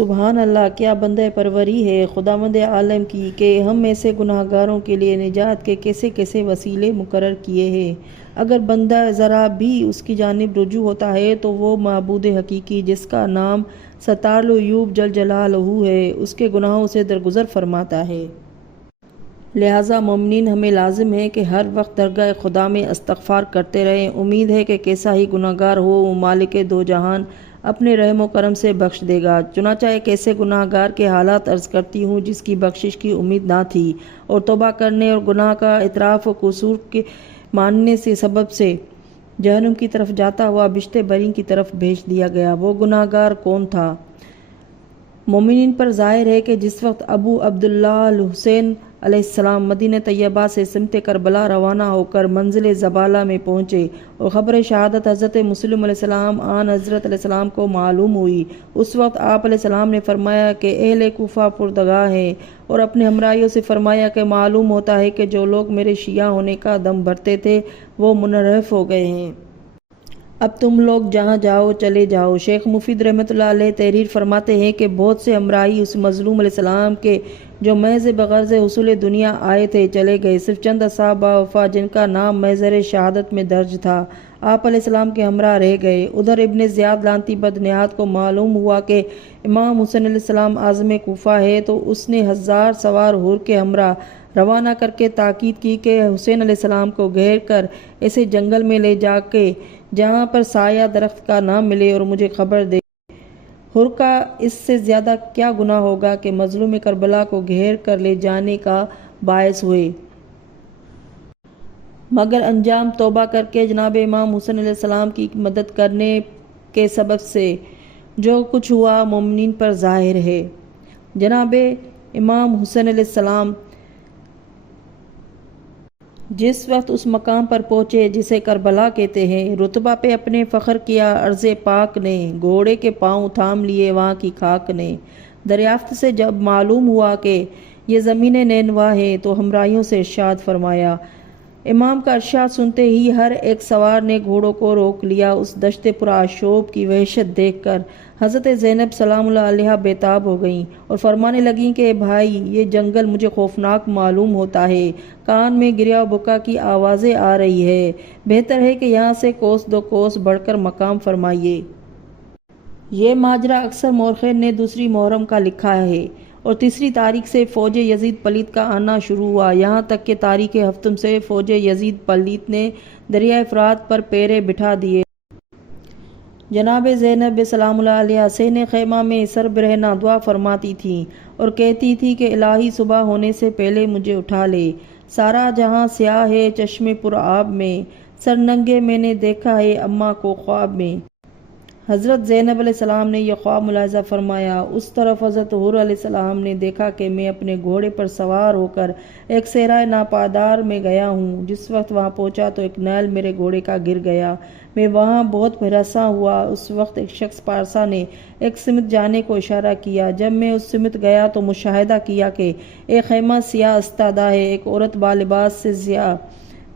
سبحان اللہ، کیا بندہ پروری ہے خداوند عالم کی کہ ہم ایسے گناہ گاروں کے لیے نجات کے کیسے کیسے وسیلے مقرر کیے ہیں۔ اگر بندہ ذرا بھی اس کی جانب رجوع ہوتا ہے تو وہ معبود حقیقی جس کا نام ستار العیوب جل جلالہ ہے اس کے گناہوں سے درگزر فرماتا ہے۔ لہٰذا مومنین ہمیں لازم ہے کہ ہر وقت درگاہ خدا میں استغفار کرتے رہیں۔ امید ہے کہ کیسا ہی گناہ گار ہو وہ مالک دو جہان اپنے رحم و کرم سے بخش دے گا۔ چنانچہ ایک ایسے گناہ گار کے حالات عرض کرتی ہوں جس کی بخشش کی امید نہ تھی اور توبہ کرنے اور گناہ کا اعتراف و قصور کے ماننے سے سبب سے جہنم کی طرف جاتا ہوا بشت بری کی طرف بھیج دیا گیا۔ وہ گناہ گار کون تھا؟ مومنین پر ظاہر ہے کہ جس وقت ابو عبداللہ الحسین علیہ السلام مدینہ طیبہ سے سمت کربلا روانہ ہو کر منزل زبالہ میں پہنچے اور خبر شہادت حضرت مسلم علیہ السلام آن حضرت علیہ السلام کو معلوم ہوئی، اس وقت آپ علیہ السلام نے فرمایا کہ اہل کوفہ پردگاہ ہیں، اور اپنے ہمراہیوں سے فرمایا کہ معلوم ہوتا ہے کہ جو لوگ میرے شیعہ ہونے کا دم بھرتے تھے وہ منحرف ہو گئے ہیں۔ اب تم لوگ جہاں جاؤ چلے جاؤ۔ شیخ مفید رحمۃ اللہ علیہ تحریر فرماتے ہیں کہ بہت سے ہمراہی اس مظلوم علیہ السلام کے جو محض بغرض حصول دنیا آئے تھے چلے گئے، صرف چند اصحاب باوفا جن کا نام محضر شہادت میں درج تھا آپ علیہ السلام کے ہمراہ رہ گئے۔ ادھر ابن زیاد لعنتی بدنہاد کو معلوم ہوا کہ امام حسین علیہ السلام عازم کوفہ ہے تو اس نے 1000 سوار حر کے ہمراہ روانہ کر کے تاکید کی کہ حسین علیہ السلام کو گھیر کر ایسے جنگل میں لے جا کے جہاں پر سایہ درخت کا نہ ملے اور مجھے خبر دے۔ حر کا اس سے زیادہ کیا گناہ ہوگا کہ مظلوم کربلا کو گھیر کر لے جانے کا باعث ہوئے، مگر انجام توبہ کر کے جناب امام حسین علیہ السلام کی مدد کرنے کے سبب سے جو کچھ ہوا مومنین پر ظاہر ہے۔ جناب امام حسین علیہ السلام جس وقت اس مقام پر پہنچے جسے کربلا کہتے ہیں، رتبہ پہ اپنے فخر کیا عرض پاک نے، گھوڑے کے پاؤں تھام لیے وہاں کی خاک نے۔ دریافت سے جب معلوم ہوا کہ یہ زمین نینوا ہے تو ہمراہیوں سے ارشاد فرمایا۔ امام کا ارشاد سنتے ہی ہر ایک سوار نے گھوڑوں کو روک لیا۔ اس دشت پرآشوب کی وحشت دیکھ کر حضرت زینب سلام اللہ علیہا بےتاب ہو گئیں اور فرمانے لگیں کہ بھائی یہ جنگل مجھے خوفناک معلوم ہوتا ہے، کان میں گریہ و بکا کی آوازیں آ رہی ہے، بہتر ہے کہ یہاں سے کوس دو کوس بڑھ کر مقام فرمائیے۔ یہ ماجرا اکثر مورخین نے دوسری محرم کا لکھا ہے اور تیسری تاریخ سے فوج یزید پلیت کا آنا شروع ہوا، یہاں تک کہ تاریخ ہفتم سے فوج یزید پلیت نے دریائے فرات پر پیرے بٹھا دیے۔ جناب زینب سلام اللہ علیہ صحن خیمہ میں سربرہنہ دعا فرماتی تھیں اور کہتی تھی کہ الہی صبح ہونے سے پہلے مجھے اٹھا لے، سارا جہاں سیاہ ہے چشم پر آب میں، سر ننگے میں نے دیکھا ہے اماں کو خواب میں۔ حضرت زینب علیہ السلام نے یہ خواب ملاحظہ فرمایا۔ اس طرف حضرت حر علیہ السلام نے دیکھا کہ میں اپنے گھوڑے پر سوار ہو کر ایک صحرائے ناپائیدار میں گیا ہوں۔ جس وقت وہاں پہنچا تو ایک نیل میرے گھوڑے کا گر گیا، میں وہاں بہت ہراساں ہوا۔ اس وقت ایک شخص پارسا نے ایک سمت جانے کو اشارہ کیا۔ جب میں اس سمت گیا تو مشاہدہ کیا کہ ایک خیمہ سیاہ استادہ ہے، ایک عورت بالباس سے سیاہ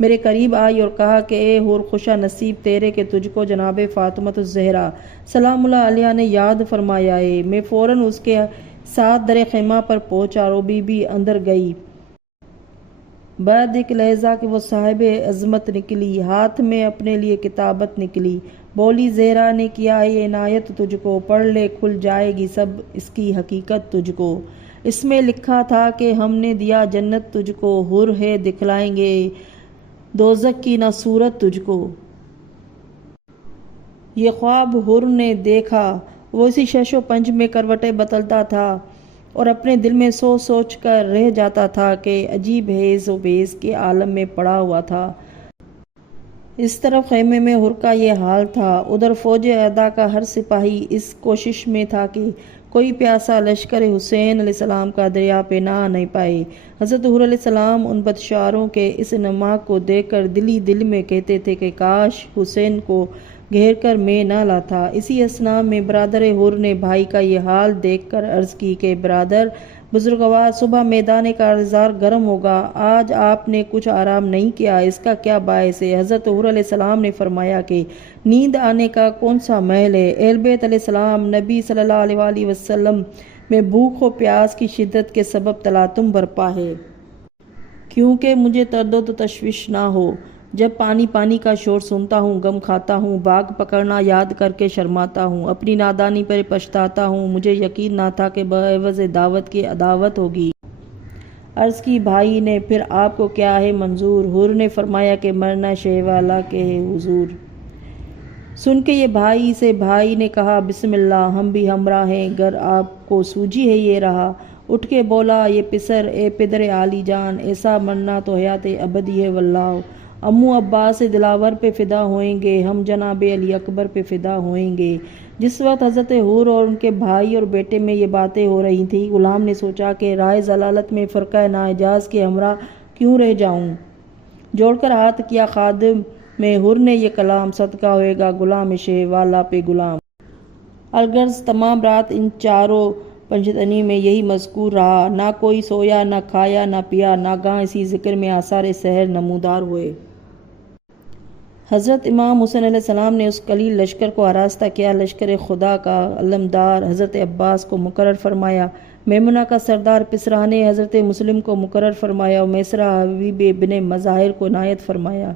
میرے قریب آئی اور کہا کہ اے حر خوشا نصیب تیرے کہ تجھ کو جناب فاطمۃ الزہرا سلام اللہ علیہ نے یاد فرمایا ہے۔ میں فوراً اس کے ساتھ در خیمہ پر پہنچا اور بی بی اندر گئی۔ بعد ایک لہجہ کہ وہ صاحب عظمت نکلی، ہاتھ میں اپنے لیے کتابت نکلی، بولی زہرا نے کیا ہے عنایت تجھ کو، پڑھ لے کھل جائے گی سب اس کی حقیقت تجھ کو۔ اس میں لکھا تھا کہ ہم نے دیا جنت تجھ کو، حر ہے دکھلائیں گے دوزخ کی نہ صورت تجھ کو۔ یہ خواب حر نے دیکھا، وہ اسی شش و پنج میں کروٹیں بدلتا تھا اور اپنے دل میں سوچ سوچ کر رہ جاتا تھا کہ عجیب حیز و بیز کے عالم میں پڑا ہوا تھا۔ اس طرف خیمے میں حر کا یہ حال تھا، ادھر فوج اعداء کا ہر سپاہی اس کوشش میں تھا کہ کوئی پیاسا لشکر حسین علیہ السلام کا دریا پہ نہ آنے پائے۔ حضرت حر علیہ السلام ان بدشعاروں کے اس انہماک کو دیکھ کر دل میں کہتے تھے کہ کاش حسین کو گھیر کر میں نہ لاتا۔ اسی اثنا میں برادر حر نے بھائی کا یہ حال دیکھ کر عرض کی کہ برادر بزرگوار صبح میدان کارزار گرم ہوگا، آج آپ نے کچھ آرام نہیں کیا، اس کا کیا باعث ہے؟ حضرت حور علیہ السلام نے فرمایا کہ نیند آنے کا کون سا محل ہے؟ اہل بیت علیہ السلام نبی صلی اللہ علیہ وآلہ وسلم میں بھوک و پیاس کی شدت کے سبب تلاطم برپا ہے، کیونکہ مجھے تردد و تشویش نہ ہو۔ جب پانی کا شور سنتا ہوں غم کھاتا ہوں، باغ پکڑنا یاد کر کے شرماتا ہوں، اپنی نادانی پر پچھتاتا ہوں، مجھے یقین نہ تھا کہ بعوض دعوت کی عداوت ہوگی۔ عرض کی بھائی نے پھر آپ کو کیا ہے منظور؟ حور نے فرمایا کہ مرنا شہ والا کے ہے حضور۔ سن کے یہ بھائی نے کہا بسم اللہ، ہم بھی ہمراہ ہیں، گر آپ کو سوجی ہے یہ رہا۔ اٹھ کے بولا یہ پسر، اے پدر عالی جان، ایسا مرنا تو حیات ابدی ہے واللہ۔ امو عباس دلاور پہ فدا ہوئیں گے، ہم جناب علی اکبر پہ فدا ہوئیں گے۔ جس وقت حضرت حور اور ان کے بھائی اور بیٹے میں یہ باتیں ہو رہی تھیں، غلام نے سوچا کہ رائے ضلالت میں فرقہ ناجاز کے ہمراہ کیوں رہ جاؤں؟ جوڑ کر ہاتھ کیا خادم میں، حور نے یہ کلام، صدقہ ہوئے گا غلام شہ والا پہ غلام۔ الغرض تمام رات ان چاروں پنجتنی میں یہی مذکور رہا، نہ کوئی سویا، نہ کھایا، نہ پیا۔ ناگہاں اسی ذکر میں آثار سحر نمودار ہوئے۔ حضرت امام حسین علیہ السلام نے اس قلیل لشکر کو آراستہ کیا، لشکر خدا کا علمدار حضرت عباس کو مقرر فرمایا، میمنہ کا سردار پسرا نے حضرت مسلم کو مقرر فرمایا اور میسرہ حبیب بن مظاہر کو عنایت فرمایا۔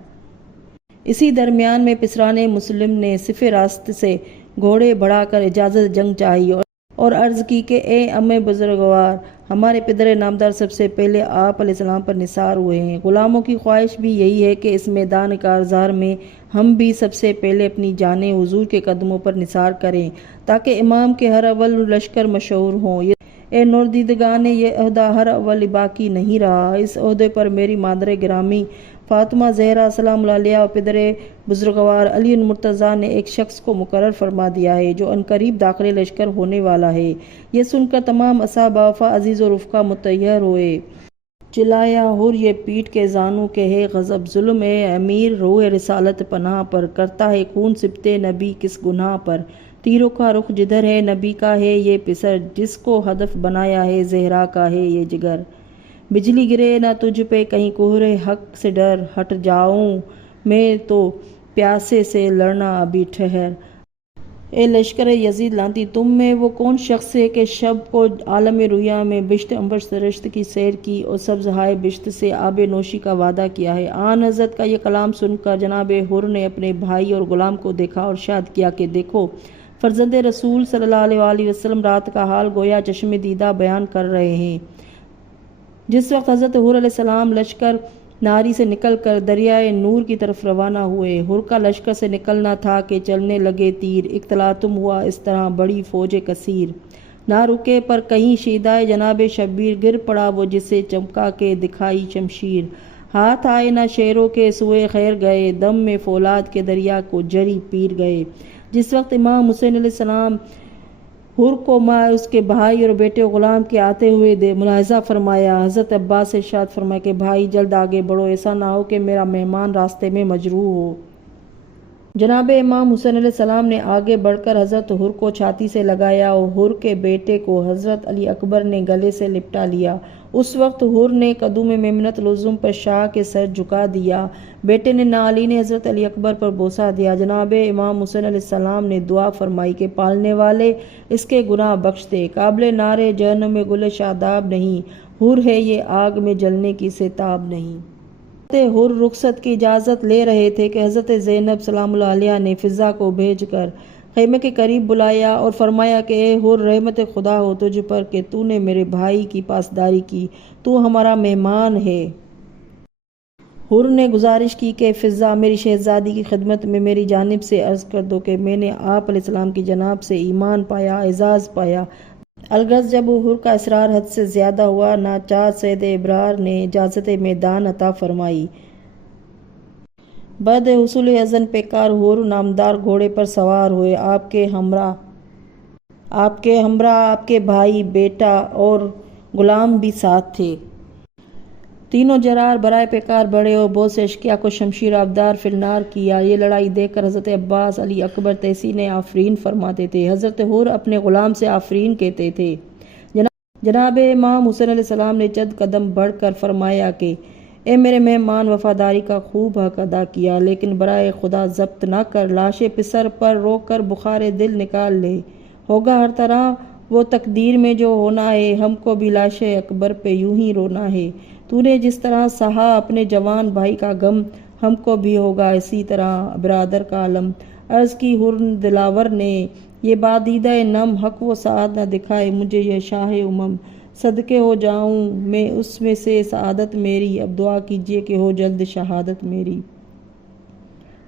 اسی درمیان میں پسرا نے مسلم نے صف راست سے گھوڑے بڑھا کر اجازت جنگ چاہی اور عرض کی کہ اے ام بزرگوار، ہمارے پدر نامدار سب سے پہلے آپ علیہ السلام پر نثار ہوئے ہیں، غلاموں کی خواہش بھی یہی ہے کہ اس میدان کارزار میں ہم بھی سب سے پہلے اپنی جانیں حضور کے قدموں پر نثار کریں تاکہ امام کے ہر اول لشکر مشہور ہوں۔ اے نوردیدگان، یہ عہدہ ہر اول باقی نہیں رہا، اس عہدے پر میری مادر گرامی فاطمہ زہرا سلام اللہ علیہا اور پدر بزرگوار علی المرتضیٰ نے ایک شخص کو مقرر فرما دیا ہے جو عنقریب داخل لشکر ہونے والا ہے۔ یہ سن کر تمام اصحاب وفا عزیز و رفقا متحیر ہوئے۔ چلایا حور یہ پیٹ کے زانوں کے ہے غضب، ظلم اے امیر روح رسالت پناہ پر، کرتا ہے خون سبتے نبی کس گناہ پر، تیروں کا رخ جدھر ہے نبی کا ہے یہ پسر، جس کو ہدف بنایا ہے زہرا کا ہے یہ جگر، بجلی گرے نہ تجھ پہ کہیں کوہرے حق سے ڈر، ہٹ جاؤں میں تو پیاسے سے لڑنا ابھی ٹھہر۔ اے لشکر یزید لعنتی، تم میں وہ کون شخص ہے کہ شب کو عالم رویا میں بشت عنبر سرشت کی سیر کی اور سبز ہائے بشت سے آب نوشی کا وعدہ کیا ہے؟ آن حضرت کا یہ کلام سن کر جناب حور نے اپنے بھائی اور غلام کو دیکھا اور ارشاد کیا کہ دیکھو، فرزند رسول صلی اللہ علیہ وآلہ وسلم رات کا حال گویا چشم دیدہ بیان کر رہے ہیں۔ جس وقت حضرت حور علیہ السلام لشکر ناری سے نکل کر دریائے نور کی طرف روانہ ہوئے، حور کا لشکر سے نکلنا تھا کہ چلنے لگے تیر، اختلاطم ہوا اس طرح بڑی فوج کثیر، نہ رکے پر کہیں شیدائے جناب شبیر، گر پڑا وہ جسے چمکا کے دکھائی شمشیر، ہاتھ آئے نہ شیروں کے سوئے خیر گئے، دم میں فولاد کے دریا کو جری پیر گئے۔ جس وقت امام حسین علیہ السلام حور کو ماں اس کے بھائی اور بیٹے غلام کے آتے ہوئے ملاحظہ فرمایا، حضرت عباس سے ارشاد فرمایا کہ بھائی جلد آگے بڑھو، ایسا نہ ہو کہ میرا مہمان راستے میں مجروح ہو۔ جناب امام حسین علیہ السلام نے آگے بڑھ کر حضرت حور کو چھاتی سے لگایا اور حور کے بیٹے کو حضرت علی اکبر نے گلے سے لپٹا لیا۔ اس وقت حور نے قدوم میمنت العظم پر شاہ کے سر جھکا دیا، بیٹے نے نالی نے حضرت علی اکبر پر بوسہ دیا۔ جناب امام حسین علیہ السلام نے دعا فرمائی کہ پالنے والے اس کے گناہ بخش دے، قابل نارے جہنم میں گل شاداب نہیں، حور ہے یہ آگ میں جلنے کی سے تاب نہیں۔ حضرت حور رخصت کی اجازت لے رہے تھے کہ حضرت زینب سلام اللہ علیہا نے فضا کو بھیج کر خیمے کے قریب بلایا اور فرمایا کہ اے حور، رحمت خدا ہو تجھ پر کہ تو نے میرے بھائی کی پاسداری کی، تو ہمارا مہمان ہے۔ حور نے گزارش کی کہ فضا، میری شہزادی کی خدمت میں میری جانب سے عرض کر دو کہ میں نے آپ علیہ السلام کی جناب سے ایمان پایا، اعزاز پایا۔ الغرض جب حور کا اصرار حد سے زیادہ ہوا، ناچار سید ابرار نے اجازت میدان عطا فرمائی۔ بعد حصول اذن پیکار حور نامدار گھوڑے پر سوار ہوئے، آپ کے ہمراہ آپ کے بھائی، بیٹا اور غلام بھی ساتھ تھے۔ تینوں جرار برائے پیکار بڑھے اور بہت سے اشقیاء کو شمشیر آبدار فی النار کیا۔ یہ لڑائی دیکھ کر حضرت عباس علی اکبر تحسین آفرین فرماتے تھے، حضرت حور اپنے غلام سے آفرین کہتے تھے۔ جناب امام حسین علیہ السلام نے چند قدم بڑھ کر فرمایا کہ اے میرے مہمان، وفاداری کا خوب حق ادا کیا، لیکن برائے خدا ضبط نہ کر، لاش پسر پر رو کر بخار دل نکال لے۔ ہوگا ہر طرح وہ تقدیر میں جو ہونا ہے، ہم کو بھی لاش اکبر پہ یوں ہی رونا ہے۔ تو نے جس طرح سہا اپنے جوان بھائی کا غم، ہم کو بھی ہوگا اسی طرح برادر کا علم۔ عرض کی حر دلاور نے، یہ بادیدہ نم حق و سعادت نہ دکھائے مجھے یہ شاہ امم، صدقے ہو جاؤں میں اس میں سے سعادت میری، اب دعا کیجیے کہ ہو جلد شہادت میری۔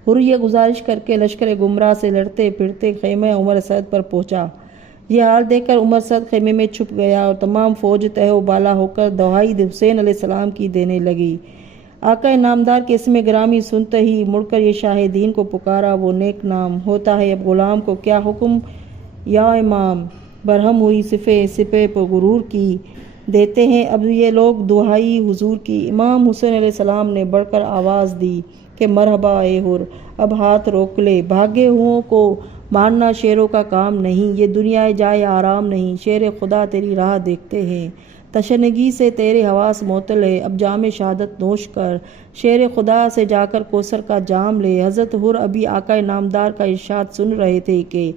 حر یہ گزارش کر کے لشکر گمراہ سے لڑتے پھرتے خیمہ عمر سعد پر پہنچا۔ یہ حال دیکھ کر عمر سعد خیمے میں چھپ گیا اور تمام فوج تہہ و بالا ہو کر دہائی حسین علیہ السلام کی دینے لگی۔ آقا نامدار کے اسم گرامی سنتے ہی مڑ کر یہ شاہ دین کو پکارا، وہ نیک نام ہوتا ہے اب غلام کو کیا حکم یا امام، برہم ہوئی سپہ پر غرور کی، دیتے ہیں اب یہ لوگ دہائی حضور کی۔ امام حسین علیہ السلام نے بڑھ کر آواز دی کہ مرحبا اے حر، اب ہاتھ روک لے، بھاگے ہوں کو مارنا شیروں کا کام نہیں، یہ دنیا جائے آرام نہیں، شیر خدا تیری راہ دیکھتے ہیں، تشنگی سے تیرے حواس معطل ہے، اب جام شہادت نوش کر، شیر خدا سے جا کر کوثر کا جام لے۔ حضرت حر ابھی آقا نامدار کا ارشاد سن رہے تھے کہ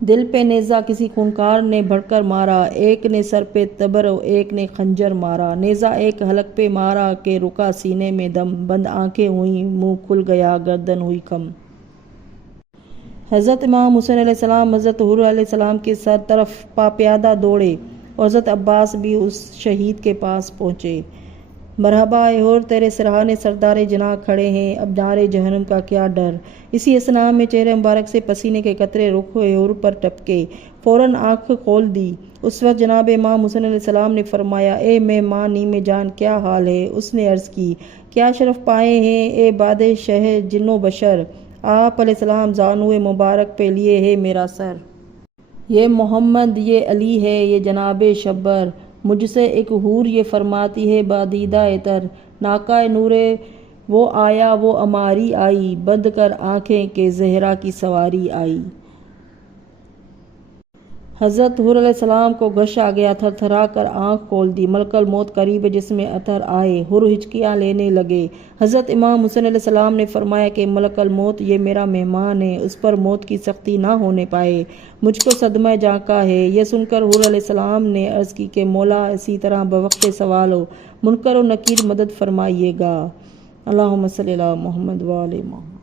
دل پہ نیزہ کسی خونخوار نے بڑھ کر مارا، ایک نے سر پہ تبر ایک نے خنجر مارا، نیزہ ایک حلق پہ مارا کہ رکا سینے میں دم، بند آنکھیں ہوئیں منہ کھل گیا گردن ہوئی کم۔ حضرت امام حسین علیہ السلام حضرت حر علیہ السلام کی سر طرف پاپیادہ دوڑے اور حضرت عباس بھی اس شہید کے پاس پہنچے۔ مرحبا اے حر، تیرے سرہانے سردار جناح کھڑے ہیں، اب نارے جہنم کا کیا ڈر۔ اسی اثنا میں چہرے مبارک سے پسینے کے قطرے رخ حر پر ٹپکے، فوراً آنکھ کھول دی۔ اس وقت جناب امام حسین علیہ السلام نے فرمایا، اے مہمان نیم جان کیا حال ہے؟ اس نے عرض کی، کیا شرف پائے ہیں اے بادشاہ جن و بشر؟ آپ علیہ السلام زانوئے مبارک پہ لیے ہے میرا سر، یہ محمد یہ علی ہے یہ جناب شبر، مجھ سے ایک حور یہ فرماتی ہے بادیدہ تر، ناکہ نور وہ آیا وہ اماری آئی، بند کر آنکھیں کہ زہرا کی سواری آئی۔ حضرت حر علیہ السلام کو غش آ گیا، تھر تھرا کر آنکھ کھول دی، ملک الموت قریب جسم اطہر آئے، حر ہچکیاں لینے لگے۔ حضرت امام حسین علیہ السلام نے فرمایا کہ ملک الموت یہ میرا مہمان ہے، اس پر موت کی سختی نہ ہونے پائے، مجھ کو صدمہ جانکا ہے۔ یہ سن کر حر علیہ السلام نے عرض کی کہ مولا اسی طرح بوقت سوال و منکر و نکیر مدد فرمائیے گا۔ اللہم صلی علی محمد و آل محمد۔